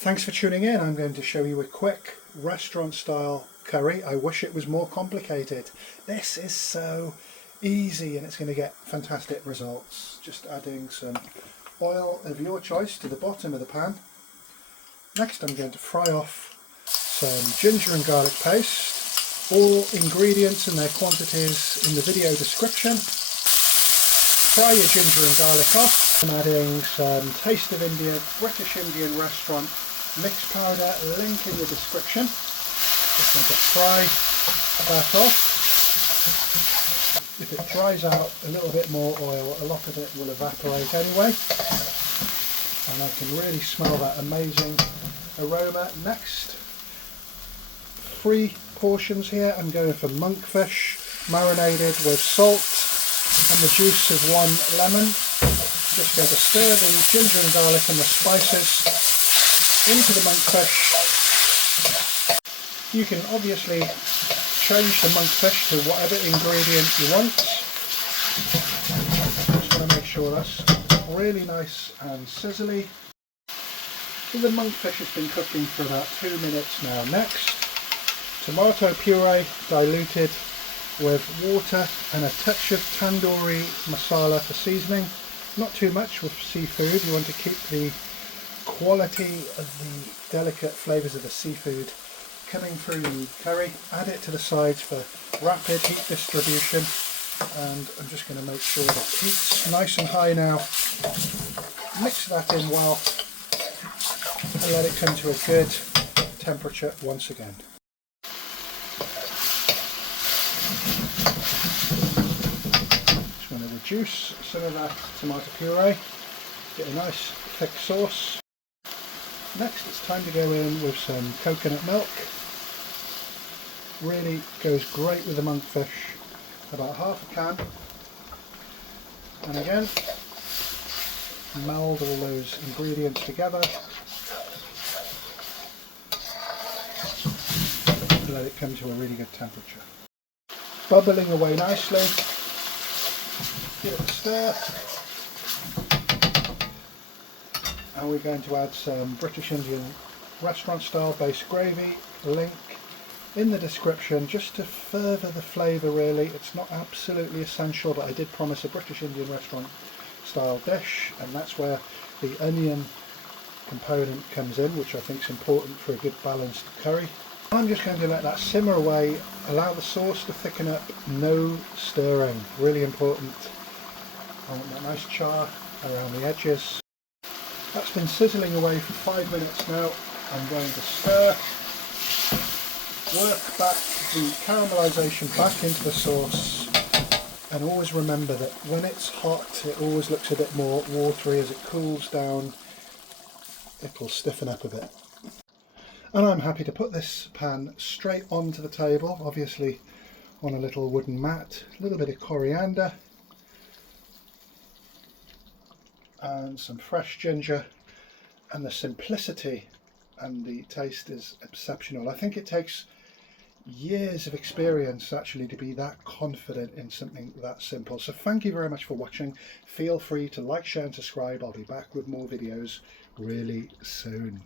Thanks for tuning in. I'm going to show you a quick restaurant style curry. I wish it was more complicated. This is so easy and it's going to get fantastic results. Just adding some oil of your choice to the bottom of the pan. Next I'm going to fry off some ginger and garlic paste. All ingredients and their quantities in the video description. Fry your ginger and garlic off. I'm adding some Taste of India, British Indian restaurant mix powder, link in the description. Just going to fry that off. If it dries out a little bit more oil, a lot of it will evaporate anyway. And I can really smell that amazing aroma. Next, 3 portions here. I'm going for monkfish, marinated with salt and the juice of 1 lemon. Just going to stir the ginger and garlic and the spices into the monkfish. You can obviously change the monkfish to whatever ingredient you want. Just want to make sure that's really nice and sizzly. So the monkfish has been cooking for about 2 minutes now. Next, tomato puree diluted with water and a touch of Tandoori Masala for seasoning. Not too much with seafood. You want to keep the quality of the delicate flavours of the seafood coming through the curry. Add it to the sides for rapid heat distribution, and I'm just going to make sure that heat's nice and high now. Mix that in well and let it come to a good temperature once again. Just going to reduce some of that tomato puree, get a nice thick sauce. Next it's time to go in with some coconut milk. Really goes great with the monkfish. About half a can. And again, meld all those ingredients together. And let it come to a really good temperature. Bubbling away nicely. Give it a stir. And we're going to add some British Indian restaurant style based gravy, link in the description, just to further the flavour really. It's not absolutely essential, but I did promise a British Indian restaurant style dish, and that's where the onion component comes in, which I think is important for a good balanced curry. I'm just going to let that simmer away, allow the sauce to thicken up, no stirring, really important. I want that nice char around the edges. That's been sizzling away for 5 minutes now. I'm going to stir, work back the caramelisation back into the sauce, and always remember that when it's hot it always looks a bit more watery. As it cools down it will stiffen up a bit. And I'm happy to put this pan straight onto the table, obviously on a little wooden mat. A little bit of coriander and some fresh ginger, and the simplicity and the taste is exceptional. I think it takes years of experience actually to be that confident in something that simple. So thank you very much for watching. Feel free to like, share and subscribe. I'll be back with more videos really soon.